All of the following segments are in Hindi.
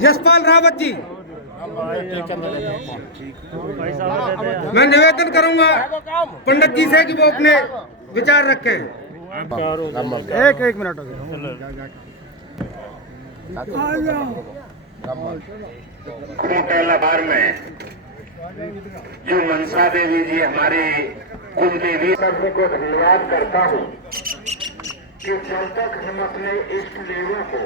यशपाल रावत जी, मैं निवेदन करूंगा पंडित जी से कि वो अपने विचार रखें। एक मिनट हो पहला बार में जो मनसा देवी जी हमारी कुल देवी सभी को धन्यवाद करता हूँ कि जब तक हम अपने इष्ट देवों को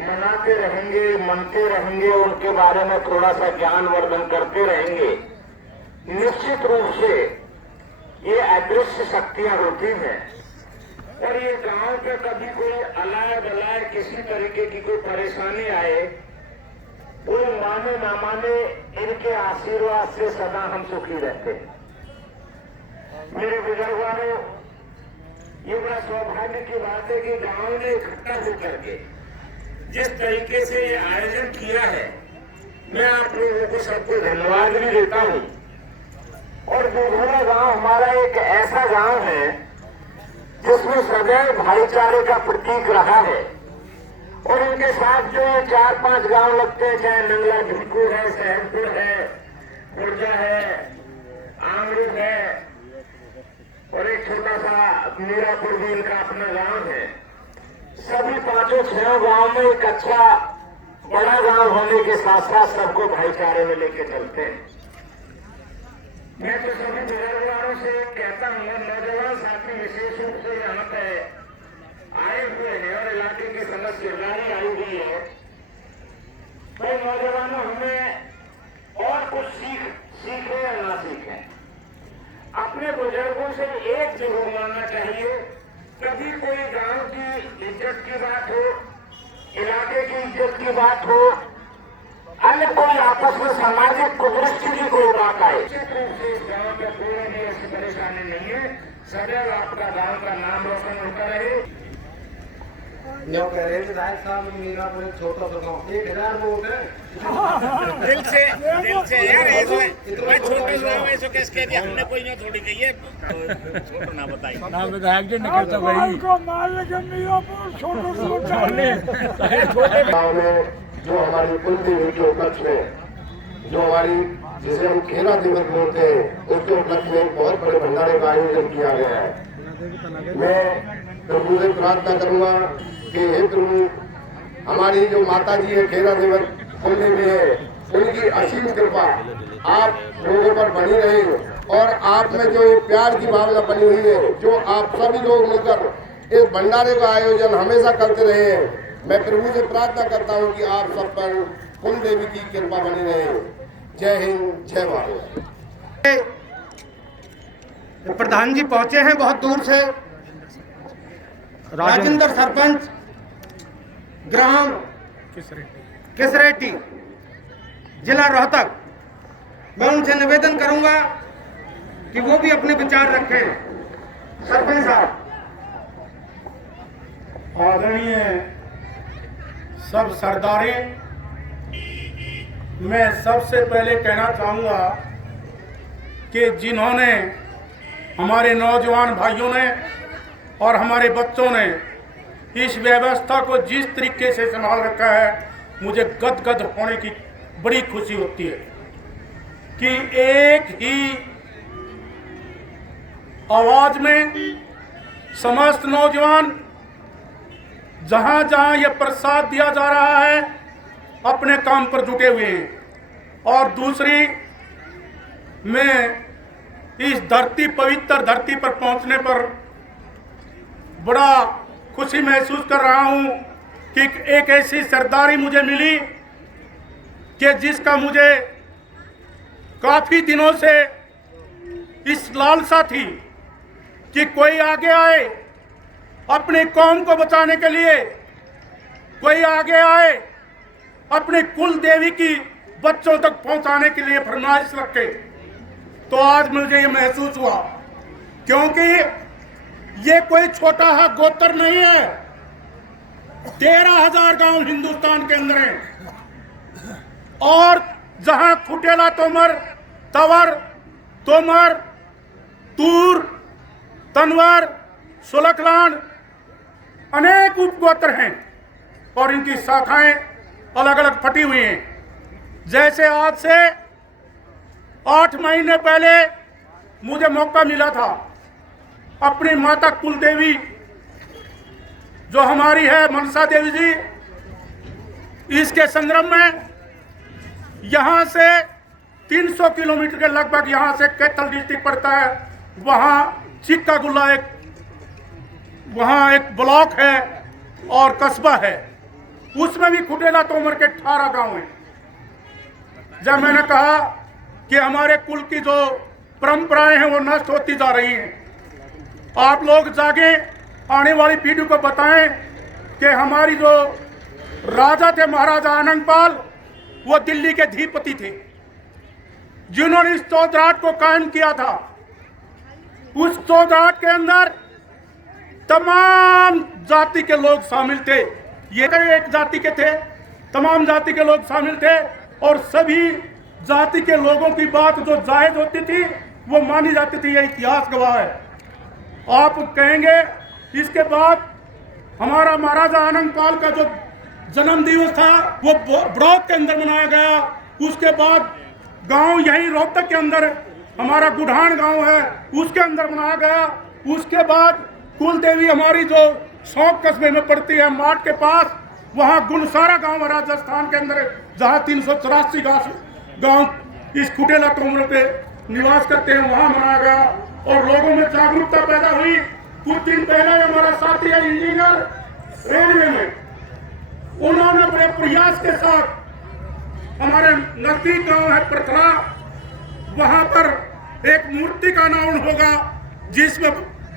मनाते रहेंगे, मनते रहेंगे, उनके बारे में थोड़ा सा ज्ञान वर्धन करते रहेंगे, निश्चित रूप से ये अदृश्य शक्तियां होती हैं। और ये गांव पे कभी कोई अलाय बलाय किसी तरीके की कोई परेशानी आए, कोई माने ना माने, इनके आशीर्वाद से सदा हम सुखी रहते हैं। मेरे बुजुर्गों, ये बड़ा सौभाग्य की बात है कि गांव ने इकट्ठा होकर के जिस तरीके से ये आयोजन किया है, मैं आप लोगों को सबको धन्यवाद भी देता हूँ। और बुधोरा गांव हमारा एक ऐसा गांव है जिसमें सदैव भाईचारे का प्रतीक रहा है। और इनके साथ जो 4-5 गांव लगते हैं, चाहे नंगला झुटकू है, सहमपुर है, खुर्जा है, आमरू है, और एक छोटा सा मीरापुर भी इनका अपना गांव है। सभी 5-6 गांव में एक अच्छा बड़ा गांव होने के साथ साथ सबको भाईचारे में लेके चलते हैं। मैं तो सभी बुजुर्गों से कहता हूँ, नौजवान साथी विशेष रूप से यहाँ पे आए हुए हैं और इलाके की समझ किरदारी आई हुई है। भाई नौजवानों, हमें और कुछ सीखें या ना सीखें, अपने बुजुर्गों से एक जरूर मानना चाहिए। कभी कोई गांव की इज्जत की बात हो, इलाके की इज्जत की बात हो, अन्य कोई आपस में सामाजिक कुदृष्टि की कोई बात आए, निश्चित रूप से इस गांव में कोई भी ऐसी परेशानी नहीं है। सदैव आपका गांव का नाम रोशन होता रहे। जो कह रहे थे राय साहब, मेरा कोई छोटा सा गाँव 1000 वोट है। दिल से यार, ऐसा मैं छोटा सा ऐसा कैसे कह दिया हमने, कोई नहीं थोड़ी कही है, छोटा ना बताइए ना विधायक जी निकल तो गई को मार के मीरापुर छोटे गाँव में जो हमारी कुल देवी के उपलक्ष्य में, जो हमारी जिसे हम खेला दिवस बोलते हैं, उसके उपलक्ष्य में बहुत बड़े भंडारे का आयोजन किया गया है। मैं प्रभु से प्रार्थना करूंगा कि हे प्रभु, हमारी जो माता जी है खेला दिवस कुल देवी है, उनकी असीम कृपा आप लोगों पर बनी रहे और आप में जो ये प्यार की भावना बनी हुई है, जो आप सभी लोग मिलकर इस भंडारे का आयोजन हमेशा करते रहे हैं, मैं प्रभु से प्रार्थना करता हूं कि आप सब पर कुल देवी की कृपा बनी रहे। जय हिंद, जय भारत। प्रधान जी पहुंचे हैं बहुत दूर से, राजेंद्र सरपंच ग्राम किसरेटी, जिला रोहतक। मैं उनसे निवेदन करूंगा कि वो भी अपने विचार रखें। सरपंच साहब। आदरणीय सब सरदारे, मैं सबसे पहले कहना चाहूँगा कि जिन्होंने हमारे नौजवान भाइयों ने और हमारे बच्चों ने इस व्यवस्था को जिस तरीके से संभाल रखा है, मुझे गदगद होने की बड़ी खुशी होती है कि एक ही आवाज में समस्त नौजवान जहां जहां ये प्रसाद दिया जा रहा है अपने काम पर जुटे हुए हैं। और दूसरी, मैं इस धरती, पवित्र धरती पर पहुंचने पर बड़ा खुशी महसूस कर रहा हूं कि एक ऐसी सरदारी मुझे मिली कि जिसका मुझे काफी दिनों से इस लालसा थी कि कोई आगे आए अपनी कौम को बचाने के लिए, कोई आगे आए अपने कुल देवी की बच्चों तक पहुंचाने के लिए फरमाइश रखे। तो आज मुझे ये महसूस हुआ, क्योंकि ये कोई छोटा सा गोत्र नहीं है। 13,000 गांव हिंदुस्तान के अंदर हैं और जहां खुटेला तोमर, तवर, तोमर, तूर, तनवर, सुलखलान अनेक उपगोत्र हैं और इनकी शाखाएं अलग अलग लगी हुई हैं। जैसे आज से 8 महीने पहले मुझे मौका मिला था अपनी माता कुलदेवी जो हमारी है मनसा देवी जी, इसके संदर्भ में यहाँ से 300 किलोमीटर के लगभग यहाँ से कैथल डिस्ट्रिक्ट पड़ता है, वहाँ चिक्कागुल्ला वहाँ एक ब्लॉक है और कस्बा है, उसमें भी खुटेला तोमर के 18 गांव हैं। जब मैंने कहा कि हमारे कुल की जो परंपराएं हैं वो नष्ट होती जा रही हैं, आप लोग जागे, आने वाली पीढ़ी को बताएं कि हमारी जो राजा थे महाराजा आनंदपाल, वो दिल्ली के धीपति थे जिन्होंने इस चौधराट को कायम किया था। उस चौधराट के अंदर तमाम जाति के लोग शामिल थे, ये एक जाति के थे, तमाम जाति के लोग शामिल थे और सभी जाति के लोगों की बात जो जायज होती थी वो मानी जाती थी। यह इतिहास गवाह है। आप कहेंगे इसके बाद हमारा महाराजा आनंदपाल का जो जन्म दिवस था वो बड़ौद के अंदर मनाया गया। उसके बाद गांव यही रोहतक के अंदर हमारा गुढ़ान गांव है उसके अंदर मनाया गया। उसके बाद कुलदेवी हमारी जो सौंक कस्बे में पड़ती है माट के पास, वहाँ गुणसारा गांव राजस्थान के अंदर जहाँ 384 गांव इस खुटेला तोमर पे निवास करते हैं, वहाँ मनाया गया और लोगों में जागरूकता पैदा हुई। कुछ दिन पहले हमारा साथी है इंजीनियर रेलवे में, उन्होंने बड़े प्रयास के साथ हमारे नजदीक गांव है प्रथला, वहां पर एक मूर्ति का अनावरण होगा जिसमें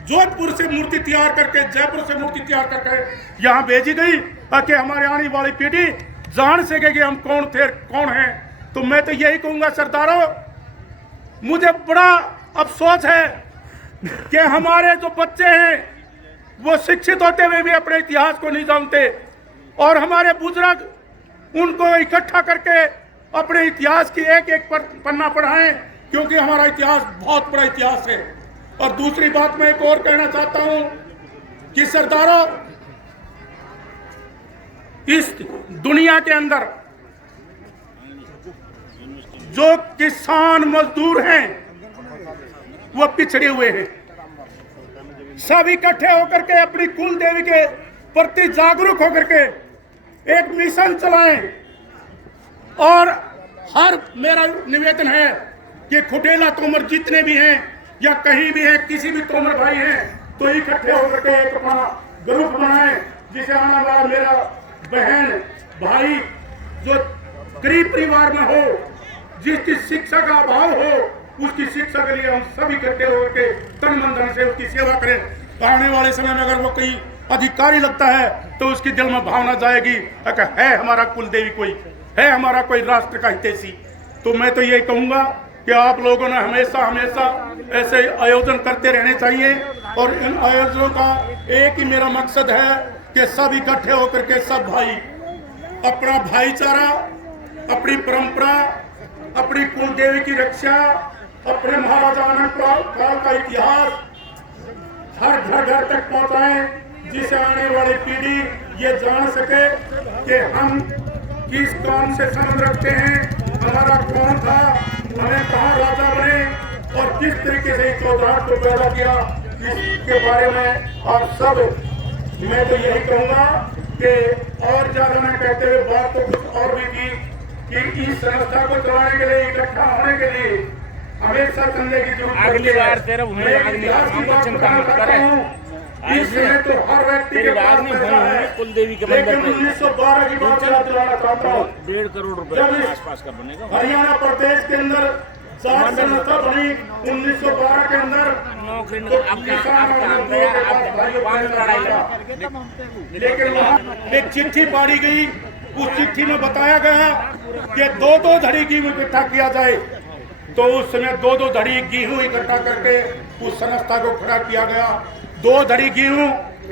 जोधपुर से मूर्ति तैयार करके, जयपुर से मूर्ति तैयार करके यहाँ भेजी गई ताकि हमारे आने वाली पीढ़ी जान सके कि हम कौन थे कौन हैं। तो मैं तो यही कहूँगा सरदारों, मुझे बड़ा अफसोस है कि हमारे जो बच्चे हैं वो शिक्षित होते हुए भी अपने इतिहास को नहीं जानते और हमारे बुजुर्ग उनको इकट्ठा करके अपने इतिहास की एक एक पन्ना पढ़ाएं, क्योंकि हमारा इतिहास बहुत बड़ा इतिहास है। और दूसरी बात मैं एक और कहना चाहता हूं कि सरदारों, इस दुनिया के अंदर जो किसान मजदूर हैं वो पिछड़े हुए हैं। सब इकट्ठे होकर के अपनी कुल देवी के प्रति जागरूक होकर के एक मिशन चलाएं और हर मेरा निवेदन है कि खुटेला तोमर जितने भी हैं या कहीं भी हैं, किसी भी तोमर भाई हैं, तो इकट्ठे होकर के एक अपना ग्रुप बनाएं जिसे आने वाला मेरा बहन भाई जो गरीब परिवार में हो, जिसकी शिक्षा का अभाव हो, उसकी शिक्षा के लिए हम सभी इकट्ठे होकर के तन मन धन से उसकी सेवा करें। आने वाले समय में अगर वो कोई अधिकारी लगता है तो उसके दिल में भावना जाएगी कि है हमारा कुलदेवी, कोई है हमारा कोई राष्ट्र का हितैषी। तो मैं तो यही कहूँगा कि आप लोगों ने हमेशा हमेशा ऐसे आयोजन करते रहने चाहिए और इन आयोजनों का एक ही मेरा मकसद है कि सब इकट्ठे होकर के सब भाई अपना भाईचारा, अपनी परंपरा, अपनी कुलदेवी की रक्षा, अपने महाराजा आनंदपाल का इतिहास हर घर घर तक पहुंचाएं, जिसे आने वाली पीढ़ी ये जान सके कि हम किस काम से संबंध रखते हैं, हमारा कौन था, हमें कहाँ राजा बने और किस तरीके से इस चौधराट को पैदा किया, इसके बारे में आप सब, मैं तो यही कहूँगा कि और ज्यादा न कहते हुए बात तो कुछ और भी की कि इस संस्था को चलाने के लिए, इकट्ठा होने के लिए हमेशा चंदे की जरूरत पड़ती है। इसमें तो हर व्यक्ति के पास पैसा है, लेकिन 1912 की बात याद दिलाना चाहता हूँ। 1.5 करोड़ रुपए के आसपास का बनेगा। हरियाणा प्रदेश के अंदर 4 संस्था बनी 1912 के अंदर, लेकिन वहाँ एक चिट्ठी पाड़ी गई। उस चिट्ठी में बताया गया कि 2-2 धड़ी गेहूं इकट्ठा किया जाए। तो उस समय 2-2 धड़ी गेहूं इकट्ठा करके उस संस्था को खड़ा किया गया। 2 धड़ी गेहूं,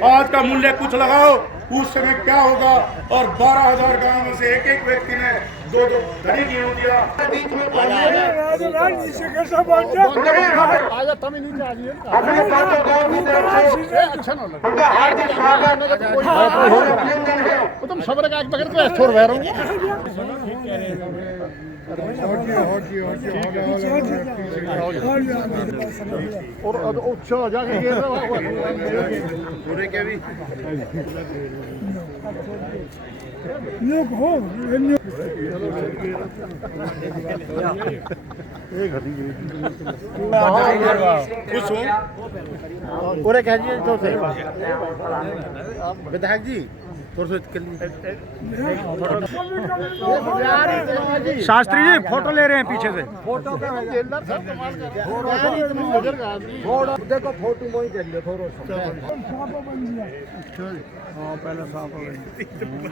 आज का मूल्य कुछ लगाओ, उस समय क्या होगा और 12,000 गाँव में से एक एक व्यक्ति ने 2-2 घड़ी गेहूं दिया। अपने बातों गाँव की तरफ से उनका हार्दिक स्वागत अभिनंदन है। तुम सबर का पकड़ के छोड़ रहे हो और अच्छा जाके गिर रहा पूरे क्या भी खुश हूँ पूरे कह दिए तो विधायक जी शास्त्री जी फोटो ले रहे हैं पीछे से फोटो देखो फोटो मोई कर लियो थोड़ा पहले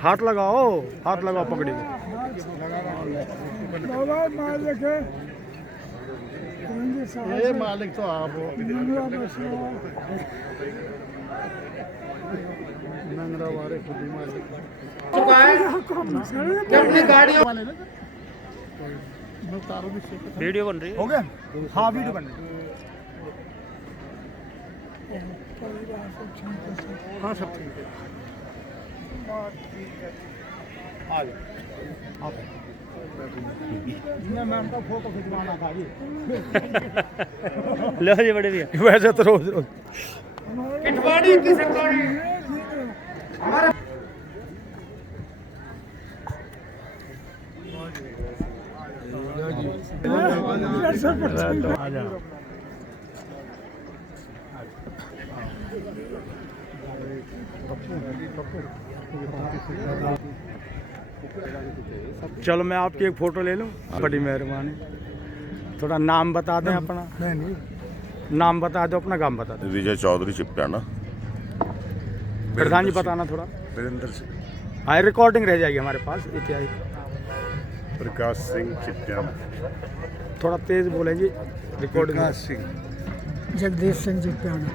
हाथ लगाओ पकड़ी ये मालिक तो आप हो चुका है कि अपनी गाड़ियों वीडियो बन रही है हो गया हाँ वीडियो बन रही हाँ सब ठीक है मैम का फोटो खिंचवाना था ये लो जी बड़े भैया वैसे तो रोज किटवाड़ी की सरकार हमारे चलो मैं आपकी एक फोटो ले लूं बड़ी मेहरबानी थोड़ा नाम बता दें अपना नाम बता दो अपना काम बता दो विजय चौधरी चिपटाना प्रधान जी बताना थोड़ा वीरेंद्र सिंह हाँ रिकॉर्डिंग रह जाएगी हमारे पास इत्यादि प्रकाश सिंह चिपटाना थोड़ा तेज बोले जी रिकॉर्डिंग सिंह जगदीश सिंह चिप्याना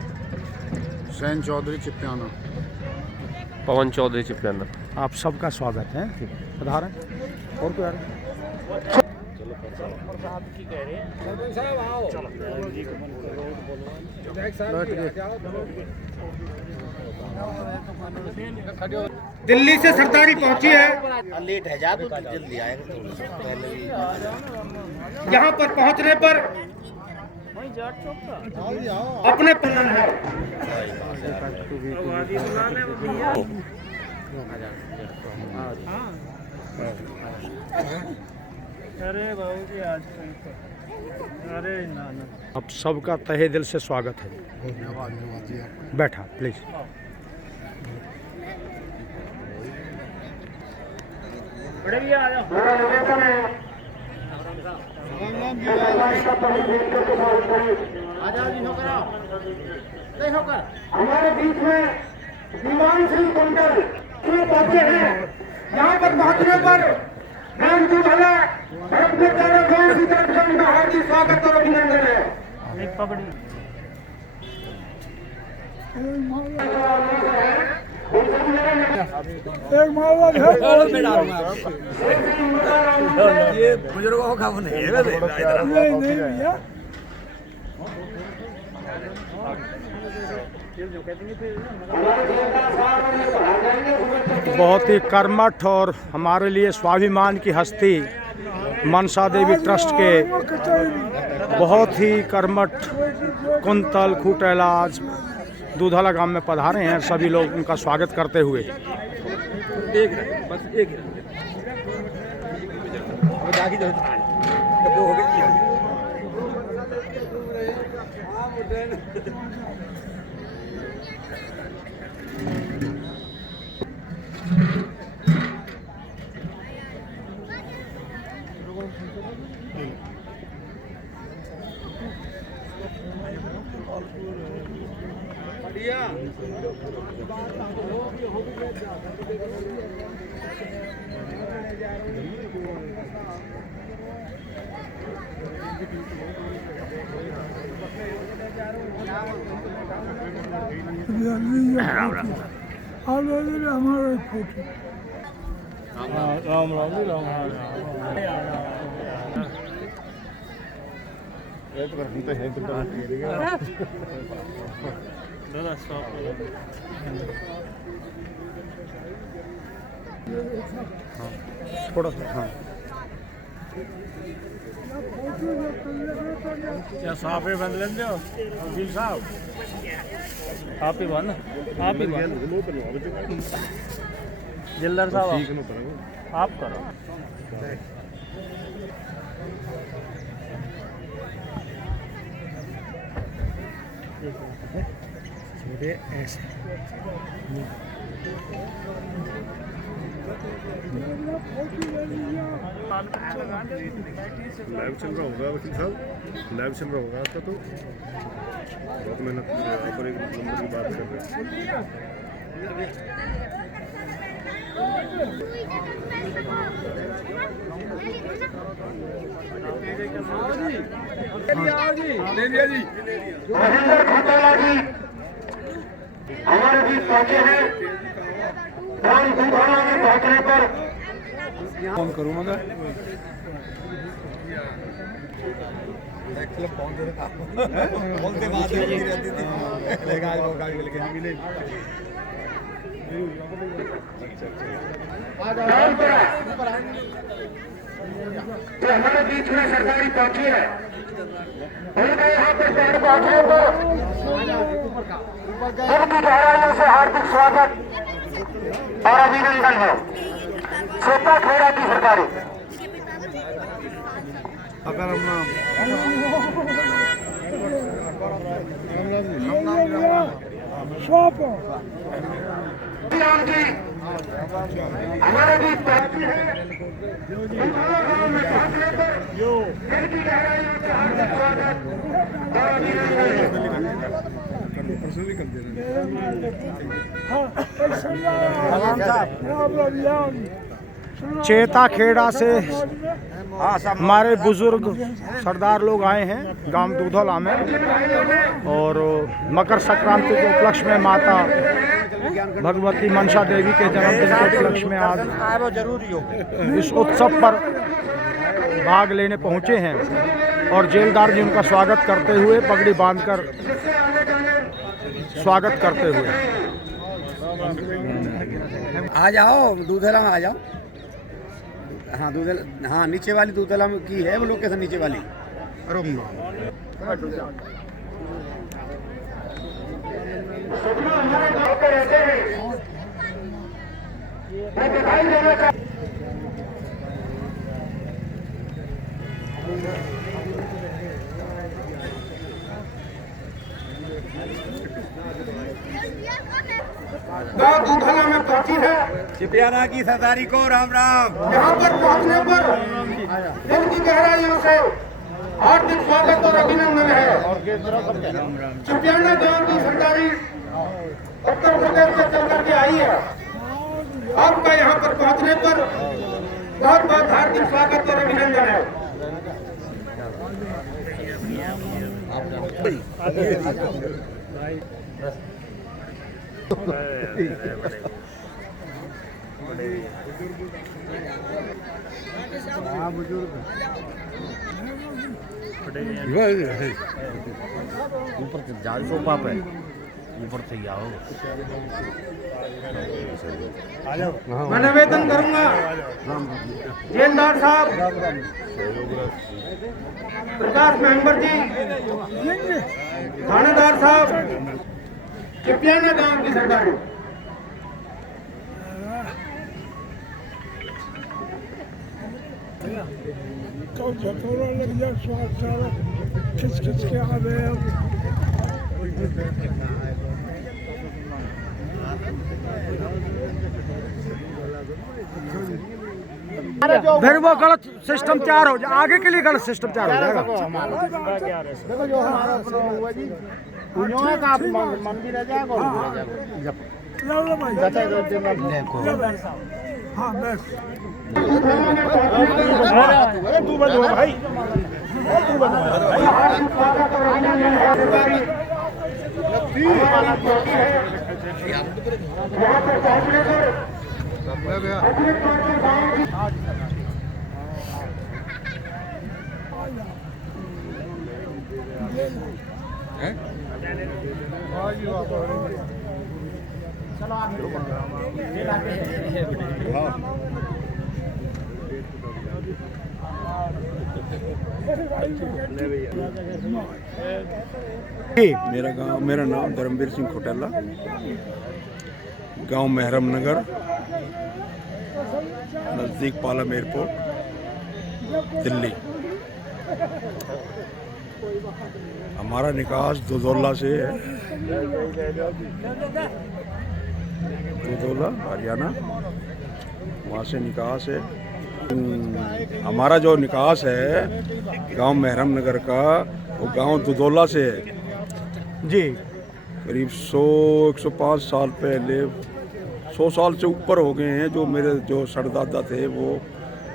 सैन चौधरी चिपटाना पवन चौधरी चिपयाना आप सबका स्वागत है पधारें और क्या दिल्ली से सरदारी पहुंची है लेट है जा तो जल्दी आएगा यहाँ पर पहुंचने पर अपने पलन है अरे बाबू जी आज अरे ना आप सबका तहे दिल से स्वागत है बैठा प्लीज बड़े भैया आ जाओ मेरा निवेदन है हमारे बीच में दीवान सिंह कुंडल क्यों पहुंचे हैं। यहाँ पर पहुंचने पर राम जी भला अपने चारों गांव की तरफ से उनका हार्दिक स्वागत और अभिनंदन है। ये बुजुर्गों का वो नहीं है बहुत ही कर्मठ और हमारे लिए स्वाभिमान की हस्ती मनसा देवी ट्रस्ट के बहुत ही कर्मठ कुंतल खूटेला आज दूधाला गांव में पधारे हैं सभी लोग उनका स्वागत करते हुए हमारा फोटो थोड़ा सा हाँ क्या साफ ही बंद लेंगे वकील साहब आप ही बन जिल्लर साहब आप करो लाइव चल रहा होगा वकील साहब, लाइव चल रहा होगा आपका तो बहुत मेहनत पर एक नंबर की बात कर रहे महेंद्र खटोला जी हमारे बीच पहुंचे हैं। ग्राम दुधाना में पहुंचने पर फोन करूँ मगर जो हमारे बीच में सरकारी पहुंची है उनके यहाँ पर पहुंचने पर उनकी गहराइयों से हार्दिक स्वागत और अभिनंदन है। सोता खेड़ा की सरकारी राम जी हमारे बीच पहुंची है। गाँव में पहुंचने पर इनकी गहराइयों से हार्दिक स्वागत और अभिनंदन चेता खेड़ा से हमारे बुजुर्ग सरदार लोग आए हैं गांव दूधौला में और मकर संक्रांति के उपलक्ष्य में माता भगवती मनसा देवी के जन्मदिन के उपलक्ष्य में आज इस उत्सव पर भाग लेने पहुंचे हैं और जेलदार जी उनका स्वागत करते हुए पगड़ी बांधकर स्वागत करते हुए आ जाओ दूधला में आ जाओ। हाँ दूधला, हाँ नीचे वाली दूधला में की है वो लोकेशन नीचे वाली। गाँव दूधला में पहुंची है। चिपियाना की सरदारी को राम राम। यहाँ पर पहुंचने पर दिल की गहराइयों से हार्दिक स्वागत और अभिनंदन है। चिपियाना गांव की सरदारी उत्तर प्रदेश से चल करके आई है। आपका यहाँ पर पहुंचने पर बहुत बहुत हार्दिक स्वागत और अभिनंदन है। ऊपर से जाल सो पाप है ऊपर से ही आओ। मैं निवेदन करूंगा जेलदार साहब प्रकाश मेंबर जी थानेदार साहब चिपियाना गांव की सरदारी तो झटोरा लग जाए स्वाद सारा खिच खिच के आ गए। फिर वो गलत सिस्टम तैयार हो जाए, आगे के लिए गलत सिस्टम तैयार हो जाएगा। देखो जो हमारा प्रोग्राम हुआ जी उन्होंने का मंदिर है जाएगा हाँ बस तू बंद भाई मेरा नाम धर्मवीर सिंह खोटेला, गांव महरम नगर, नज़दीक पालम एयरपोर्ट, दिल्ली। हमारा निकास दुधौला से है, दुधौला हरियाणा, वहाँ से निकास है। हमारा जो निकास है गांव महरम नगर का, वो गांव दुधौला से है जी। करीब 105 साल पहले, 100 साल से ऊपर हो गए हैं। जो मेरे जो सरदादा थे वो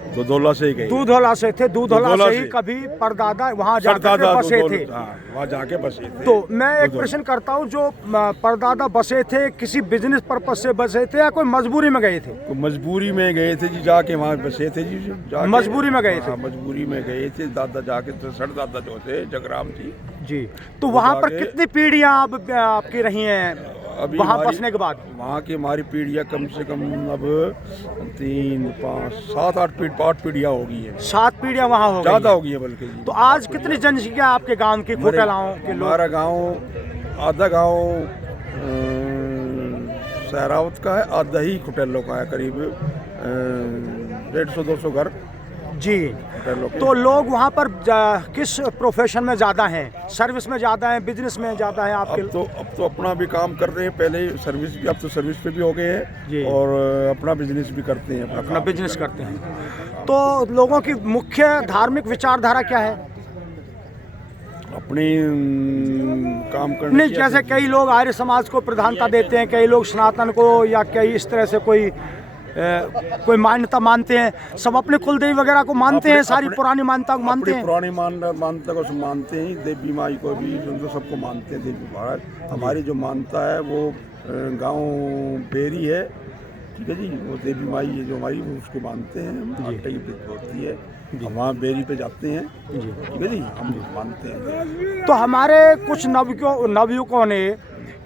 दुधौला से ही गए, दूधौला से थे, दूधौला से ही कभी परदादा वहाँ जाकर बसे थे। वहाँ जाके बसे थे। तो मैं एक प्रश्न करता हूँ, जो परदादा बसे थे किसी बिजनेस पर्पज से बसे थे या कोई मजबूरी में गए थे? तो मजबूरी में गए थे जी, जाके वहाँ बसे थे जी। मजबूरी में गए थे? मजबूरी में गए थे। दादा जाके तो सरदादा जो थे जगराम जी। तो वहाँ पर कितनी पीढ़ियाँ आपकी रही हैं वहाँ बसने के बाद? वहाँ की हमारी पीढ़ियाँ कम से कम अब 3, 5, 7, 8 पीढ़ियाँ हो गई है। 7 पीढ़ियाँ वहाँ हो गई, ज़्यादा हो गई है बल्कि। तो आज कितनी जनसंख्या आपके गांव की, खोटेलाओं के लोग? हमारा गांव, आधा गांव सहरावत का है, आधा ही खोटेलों का है। करीब 150-200 घर जी। तो लोग वहाँ पर किस प्रोफेशन में ज़्यादा हैं? सर्विस में ज़्यादा हैं, बिजनेस में ज़्यादा हैं आपके? अब तो अपना भी काम कर रहे हैं। पहले सर्विस भी, अब तो सर्विस पे भी हो गए हैं और अपना बिजनेस भी करते हैं। अपना बिजनेस करते हैं। तो लोगों की मुख्य धार्मिक विचारधारा क्या है? अपनी काम करने नहीं, जैसे कई लोग आर्य समाज को प्रधानता देते हैं, कई लोग सनातन को, या कई इस तरह से कोई मान्यता मानते हैं। सब अपने कुलदेवी वगैरह को मानते हैं, सारी पुरानी मान्यता को मानते हैं। पुरानी मान्यता को मानते हैं, देवी माई को भी, सबको मानते हैं। देवी महाराज हमारी जो मानता है वो गांव बेरी है, ठीक है जी। वो देवी माई है जो हमारी, उसको मानते हैं। आटे की पित होती है, हम वहाँ बेरी पे जाते हैं, ठीक है जी, हम मानते हैं। तो हमारे कुछ नवयुवकों ने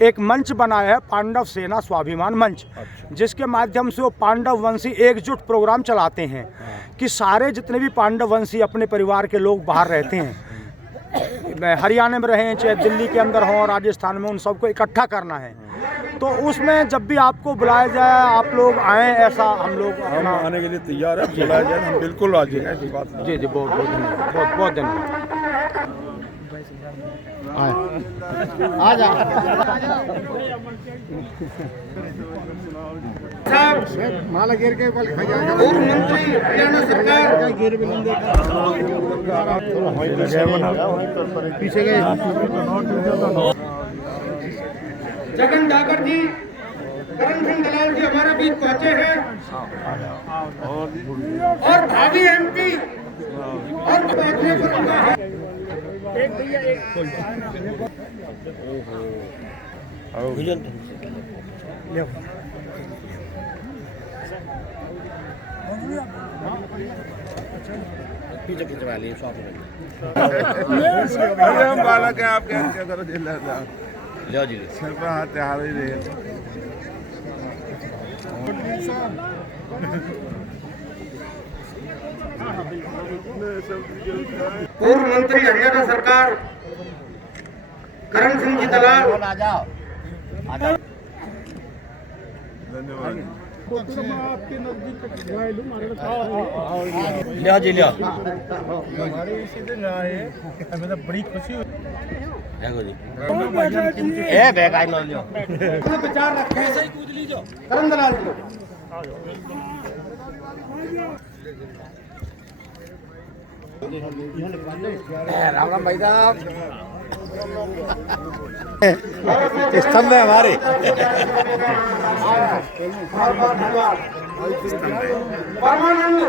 एक मंच बनाया है, पांडव सेना स्वाभिमान मंच, जिसके माध्यम से वो पांडव वंशी एकजुट प्रोग्राम चलाते हैं कि सारे जितने भी पांडव वंशी अपने परिवार के लोग बाहर रहते हैं, हरियाणा में रहें चाहे दिल्ली के अंदर हों, राजस्थान में, उन सबको इकट्ठा करना है। तो उसमें जब भी आपको बुलाया जाए आप लोग आएँ, ऐसा हम लोग आने के लिए तैयार है। बुलाया जाए हम बिल्कुल आ जाएंगे, ऐसी बात नहीं। जी, बहुत बहुत धन्यवाद, बहुत बहुत धन्यवाद। आ जा माला गिर के पूर्व मंत्री हरियाणा सरकार पीछे गए जगन डाकर जी, करण सिंह दलाल जी हमारे बीच पहुंचे हैं और भावी MP और पहुंचने पर एक भैया पीछे खिंचवा लिए शॉप में। हम बालक हैं, आप क्या करो जिला लो जी, सर पर हाथ हार ही रहे। पूर्व मंत्री हरियाणा सरकार करण सिंह जी दलाल, आ जाओ। धन्यवाद। लिया जी, लिया। हमें तो बड़ी खुशी हुई। देखो जी, ए बैग आई लो, लियो। विचार रखे करण दलाल जी। राम राम भाई साहब। स्तंभ है हमारे। परमानंद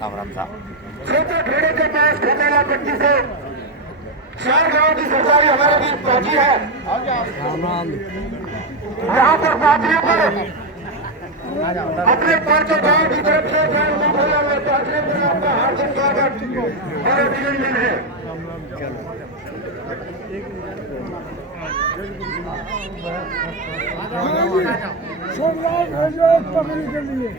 राम राम साहब। क्षेत्र खेड़े के पास खोटेला पट्टी से 4 गांव की सरकारी हमारे बीच पहुंची है। यहाँ पर पहुंचने पर अपने पांचों गांव की तरफ से महिला में पहुंचने पर आपका हार्दिक स्वागत और अभिनंदन है। पकड़ी के लिए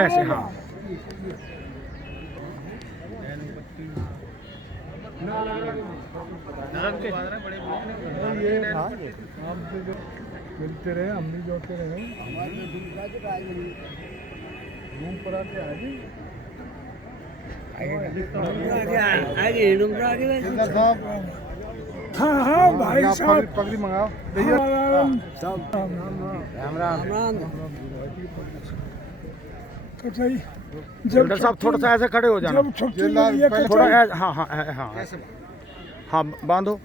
ऐसे हाँ मिलते रहे, हम भी जोड़ते रहे। रूम पर आके हाँ हाँ भाई साहब पगड़ी मंगाओ। राम राम। डॉक्टर साहब थोड़ा सा ऐसे खड़े हो जाना, थोड़ा हाँ हाँ हाँ हाँ बांधो।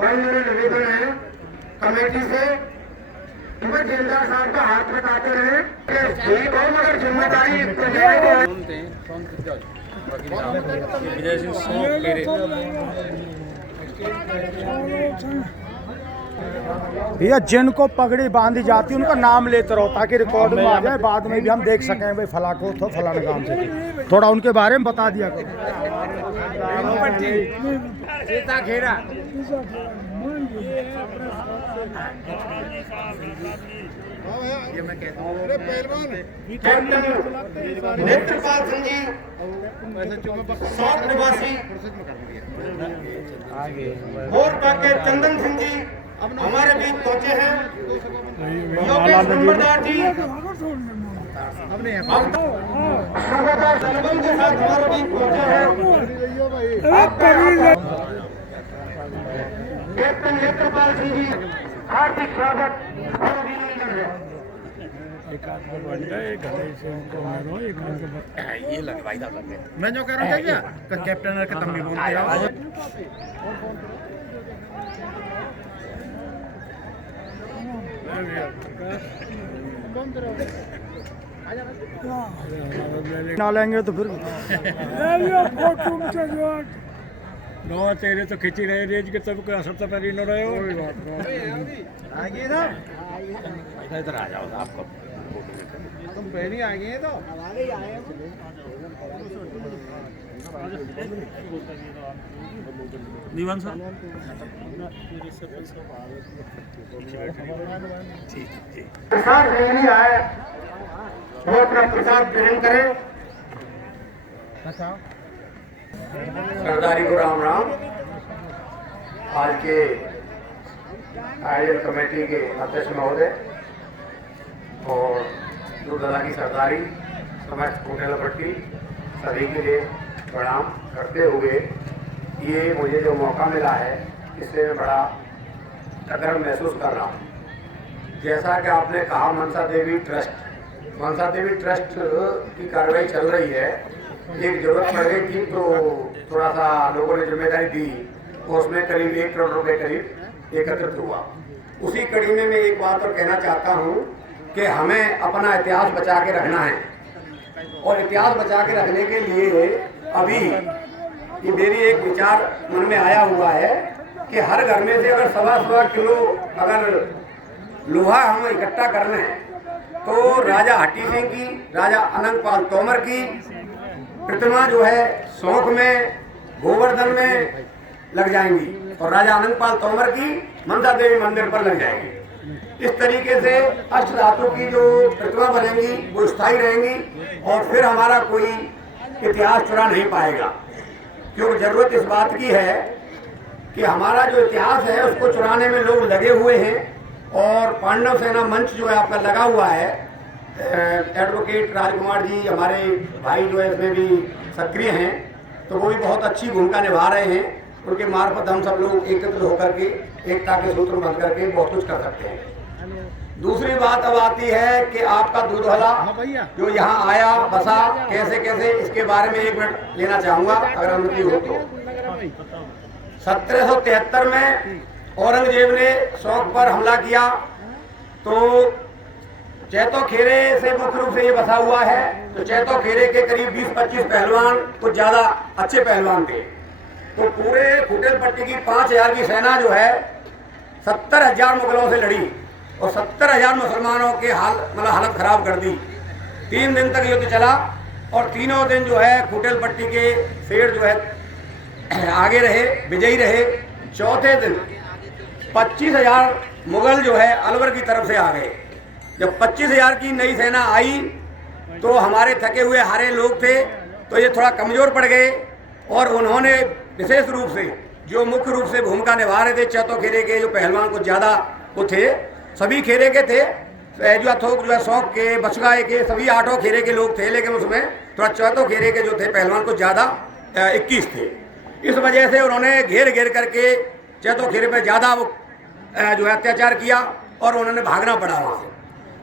मेरा निवेदन है कमेटी से कि वह जिंदा साहब का हाथ बताते रहे ठीक हो मगर जिम्मेदारी भैया जिनको पगड़ी बांधी जाती है उनका नाम लेते रहो ताकि रिकॉर्ड में आ जाए, बाद में भी हम देख सकें भाई फला को तो फलाने काम से थोड़ा उनके बारे में बता दिया करो। नेत्रपाल सिंह जी सौंठ निवासी और बाकी चंदन सिंह जी हमारे बीच पहुंचे हैं। योगेश नंबरदार जी सलगम के साथ हमारे बीच पहुंचे हैं। कैप्टन नेत्रपाल सिंह जी हार्दिक स्वागत और अभिनंदन है। ये लगे भाई साहब लगे। मैं जो कह रहा था क्या कैप्टन के तुम भी बोलते हो। ना लेंगे तो फिर नो तेरे तो खिंची रहे रेज के तब कोई असर तो पहले न रहे हो। आगे ना इधर आ जाओ आपको तुम पहले ही आएंगे तो हमारे ही आए दीवान साहब प्रसाद लेने आए वो अपना प्रसाद ग्रहण करें। सरदारी को राम राम। आज के आयोजन कमेटी के अध्यक्ष महोदय और दूरदला की सरदारी समस्त कोटेला भट्टी सभी के लिए प्रणाम करते हुए ये मुझे जो मौका मिला है इससे मैं बड़ा गर्व महसूस कर रहा हूँ। जैसा कि आपने कहा मनसा देवी ट्रस्ट की कार्रवाई चल रही है। एक जरूरत पड़ गई थी तो थोड़ा सा लोगों ने जिम्मेदारी दी तो उसमें करीब 1 करोड़ रुपए करीब एकत्रित हुआ। उसी कड़ी में मैं एक बात और कहना चाहता हूँ कि हमें अपना इतिहास बचा के रखना है और इतिहास बचा के रखने के लिए अभी ये मेरी एक विचार मन में आया हुआ है कि हर घर में से अगर 1.25 किलो अगर लोहा हम इकट्ठा कर लें तो राजा हट्टी सिंह की, राजा अनंगपाल तोमर की प्रतिमा जो है सौंख में गोवर्धन में लग जाएंगी और राजा अनंगपाल तोमर की मनसा देवी मंदिर पर लग जाएंगी। इस तरीके से अष्ट धातु की जो प्रतिमा बनेंगी वो स्थायी रहेंगी और फिर हमारा कोई इतिहास चुरा नहीं पाएगा। क्योंकि जरूरत इस बात की है कि हमारा जो इतिहास है उसको चुराने में लोग लगे हुए हैं और पांडव सेना मंच जो है आपका लगा हुआ है। एडवोकेट राजकुमार जी हमारे भाई जो है इसमें भी सक्रिय हैं तो वो भी बहुत अच्छी भूमिका निभा रहे हैं उनके मार्फत हम सब लोग एकत्र होकर के एकता के सूत्र बंध करके बहुत कुछ कर सकते हैं। दूसरी बात अब आती है कि आपका दूधवाला जो यहाँ आया बसा कैसे कैसे, इसके बारे में 1 मिनट लेना चाहूँगा अगर अनुमति हो तो। 1773 में औरंगजेब ने शौक पर हमला किया तो चैतो खेरे से मुख्य रूप से ये बसा हुआ है। तो चैतो खेरे के करीब 20-25 पहलवान कुछ ज़्यादा अच्छे पहलवान थे। तो पूरे खुटेल पट्टी की 5000 की सेना जो है 70,000 मुगलों से लड़ी और 70,000 मुसलमानों के हालत खराब कर दी। 3 दिन तक युद्ध चला और तीनों दिन जो है खुटेल पट्टी के शेर जो है आगे रहे, विजयी रहे। चौथे दिन 25,000 मुगल जो है अलवर की तरफ से आ गए। जब 25,000 की नई सेना आई तो हमारे थके हुए हारे लोग थे तो ये थोड़ा कमज़ोर पड़ गए और उन्होंने विशेष रूप से जो मुख्य रूप से भूमिका निभा रहे थे चैतो खेरे के जो पहलवान कुछ ज़्यादा वो थे, सभी खेरे के थे, जो थोक जो है शौक के बचगाए के सभी 8 खेरे के लोग थे, लेकिन उसमें थोड़ा चैतो खेरे के जो थे पहलवान कुछ ज़्यादा 21 थे। इस वजह से उन्होंने घेर करके चैतो खेरे पर ज़्यादा वो जो है अत्याचार किया और उन्होंने भागना पड़ा वहाँ से।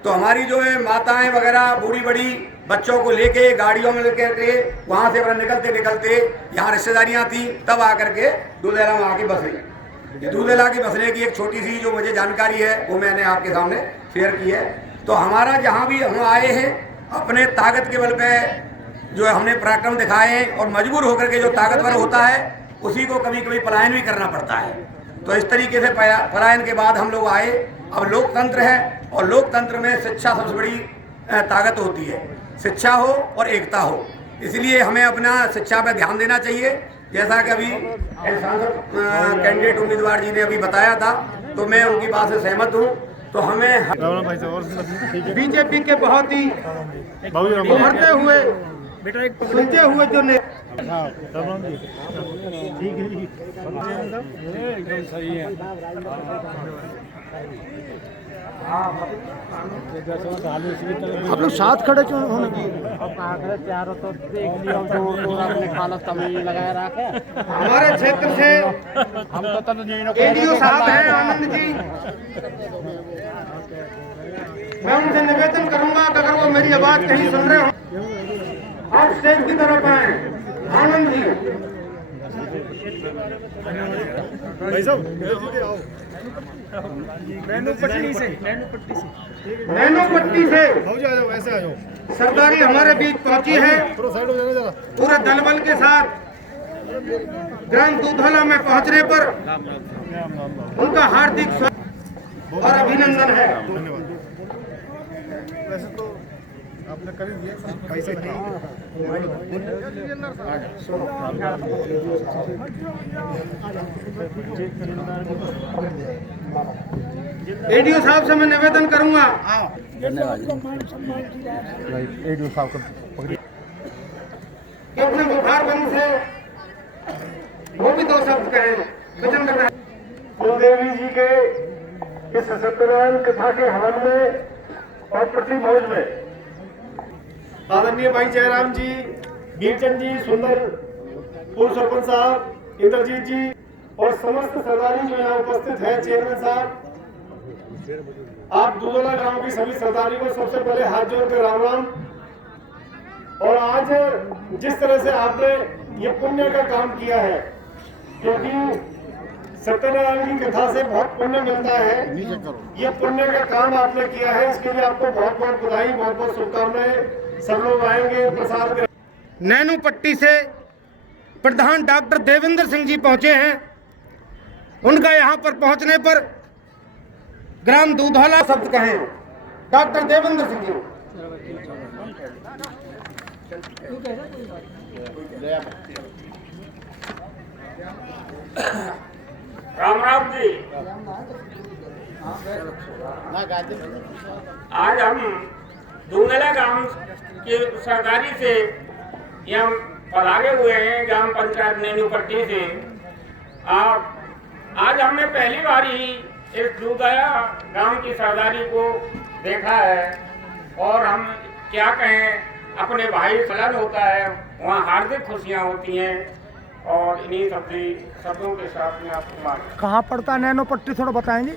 तो हमारी जो है माताएं वगैरह बूढ़ी बड़ी बच्चों को लेके गाड़ियों में लेकर के वहाँ से अपना निकलते यहाँ रिश्तेदारियाँ थी, तब आकर के दूधेला में आके बसे। ये दूधेला के बसने की एक छोटी सी जो मुझे जानकारी है वो मैंने आपके सामने शेयर की है। तो हमारा जहाँ भी हम आए हैं अपने ताकत के बल पे जो है हमने पराक्रम दिखाए और मजबूर होकर के जो ताकतवर होता है उसी को कभी कभी पलायन भी करना पड़ता है। तो इस तरीके से पलायन के बाद हम लोग आए। अब लोकतंत्र है और लोकतंत्र में शिक्षा सबसे बड़ी ताकत होती है, शिक्षा हो और एकता हो। इसलिए हमें अपना शिक्षा पर ध्यान देना चाहिए। जैसा कि अभी सांसद कैंडिडेट उम्मीदवार जी ने अभी बताया था तो मैं उनकी बात से सहमत हूँ। तो हमें बीजेपी के बहुत ही उभरते हुए सुनते हुए जो एकदम सही है। आप लोग साथ खड़े क्यों होने? हमारे क्षेत्र से एडीओ साहब हैं आनंद जी, मैं उनसे निवेदन करूंगा कि अगर वो मेरी आवाज कहीं सुन रहे हो आप स्टेज की तरफ आए। आनंद जी भाई साहब आओ। नैनो पट्टी से ऐसे आ जाओ। सरदारी हमारे बीच पहुंची है थोड़ा साइड हो जाना जरा। पूरे दल बल के साथ। ग्राम दूधवाला में पहुंचने पर उनका हार्दिक स्वागत और अभिनंदन है। वैसे तो आपने कर ही दिया पैसे एडीओ साहब से मैं निवेदन करूंगा एडीओ साहब को कि अपने बुखारबंद से वो भी 2 शब्द कहें। वचन कर रहे हैं कुलदेवी जी के इस सत्यनारायण कथा के हवन में और प्रति भोज में आदरणीय भाई जयराम जी, वीरचंद जी, सुंदर, पूर्व सरपंच साहब, इंद्रजीत जी और समस्त सरदारी जो यहाँ उपस्थित है, चेयरमैन साहब, आप दूधोला गांव की सभी सरदारी को सबसे पहले हाथ जोड़कर राम राम। और आज जिस तरह से आपने ये पुण्य का काम किया है, क्योंकि सत्यनारायण की कथा से बहुत पुण्य मिलता है, ये पुण्य का काम आपने किया है, इसके लिए आपको बहुत बहुत बधाई, बहुत बहुत शुभकामनाएं। सब लोग आएंगे प्रसाद। नैनो पट्टी से प्रधान डॉक्टर देवेंद्र सिंह जी पहुंचे हैं। उनका यहाँ पर पहुंचने पर ग्राम दूधवाला शब्द कहें। डॉक्टर देवेंद्र सिंह जी। राम राम जी। आज हम दूधेला गांव के सरदारी से यहाँ पधारे हुए हैं, ग्राम पंचायत नैनो पट्टी से। आज हमने पहली बार ही इस दूधेला गांव की सरदारी को देखा है और हम क्या कहें, अपने भाई फलन होता है, वहाँ हार्दिक खुशियाँ होती हैं और इन्हीं शब्दों के साथ में आपको मान कहाँ पड़ता है नैनो पट्टी, थोड़ा बताएंगे?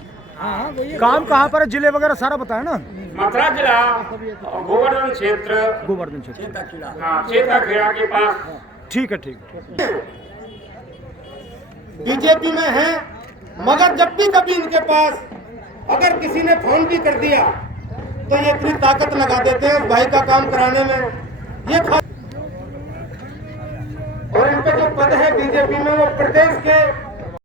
काम कहाँ पर है, जिले वगैरह सारा बताए ना। मथुरा जिला गोवर्धन क्षेत्र, गोवर्धन क्षेत्र, हाँ, चेताखेड़ा के पास। ठीक है, ठीक है। बीजेपी में है, मगर जब भी कभी इनके पास अगर किसी ने फोन भी कर दिया तो ये इतनी ताकत लगा देते हैं उस भाई का काम कराने में। ये और इनका जो पद है बीजेपी में वो प्रदेश के